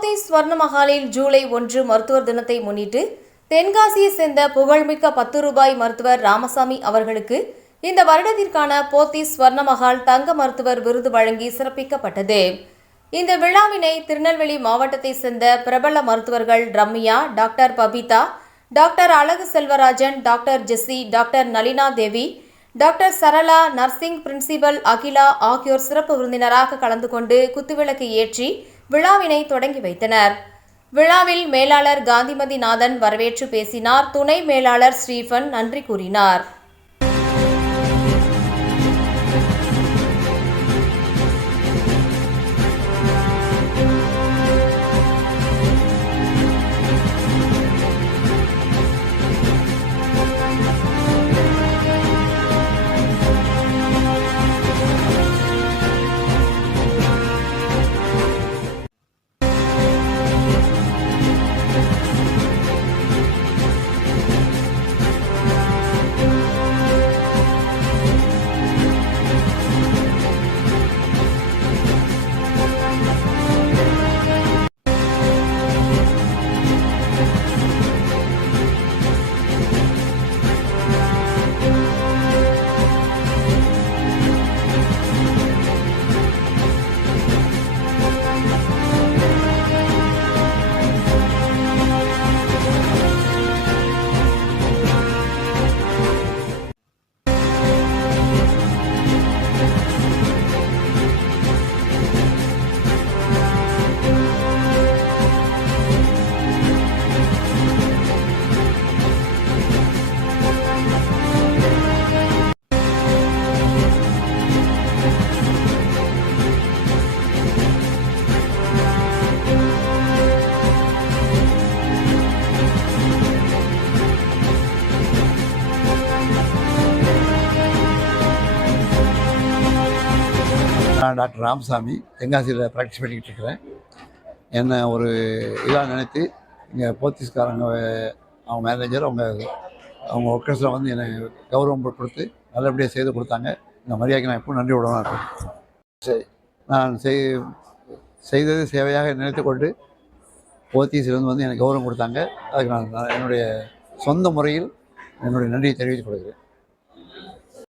போத்தீஸ் ஸ்வர்ணமஹாலில் ஜூலை 1 மருத்துவர் தினத்தை முன்னிட்டு தென்காசியை சேர்ந்த புகழ்மிக்க 10 ரூபாய் மருத்துவர் ராமசாமி அவர்களுக்கு இந்த வருடத்திற்கான போத்தீஸ் ஸ்வர்ணமஹால் தங்க மருத்துவர் விருது வழங்கி சிறப்பிக்கப்பட்டது. இந்த விழாவினை திருநெல்வேலி மாவட்டத்தை சேர்ந்த பிரபல மருத்துவர்கள் Ramya, doctor Babita, doctor Azhagu Selvarajan, doctor Jessie, doctor Nalina Devi, doctor Sarala, nursing principal Akila ஆகியோர் சிறப்பு விருந்தினராக கலந்து கொண்டு குத்துவிளக்கு ஏற்றி விழாவினை தொடங்கி வைத்தனர். விழாவில் மேலாளர் காந்திமதி நாதன் வரவேற்று பேசினார். துணை மேலாளர் ஸ்டீபன் நன்றி கூறினார். நான் டாக்டர் ராமசாமி தென்காசியில் ப்ராக்டிஸ் பண்ணிக்கிட்டு இருக்கிறேன். என்னை ஒரு இதாக நினைத்து இங்கே போத்தீஸ்காரங்க அவங்க மேனேஜர் அவங்க ஒர்க்கர்ஸில் வந்து என்னை கௌரவம் கொடுத்து நல்லபடியாக செய்து கொடுத்தாங்க. இந்த மரியாதைக்கு நான் எப்பவும் நன்றி விடலாம் இருக்கேன். நான் செய்தது சேவையாக நினைத்து கொண்டு போத்தீஸிலிருந்து வந்து எனக்கு கௌரவம் கொடுத்தாங்க. அதுக்கு நான் என்னுடைய சொந்த முறையில் என்னுடைய நன்றியை தெரிவித்துக் கொள்கிறேன்.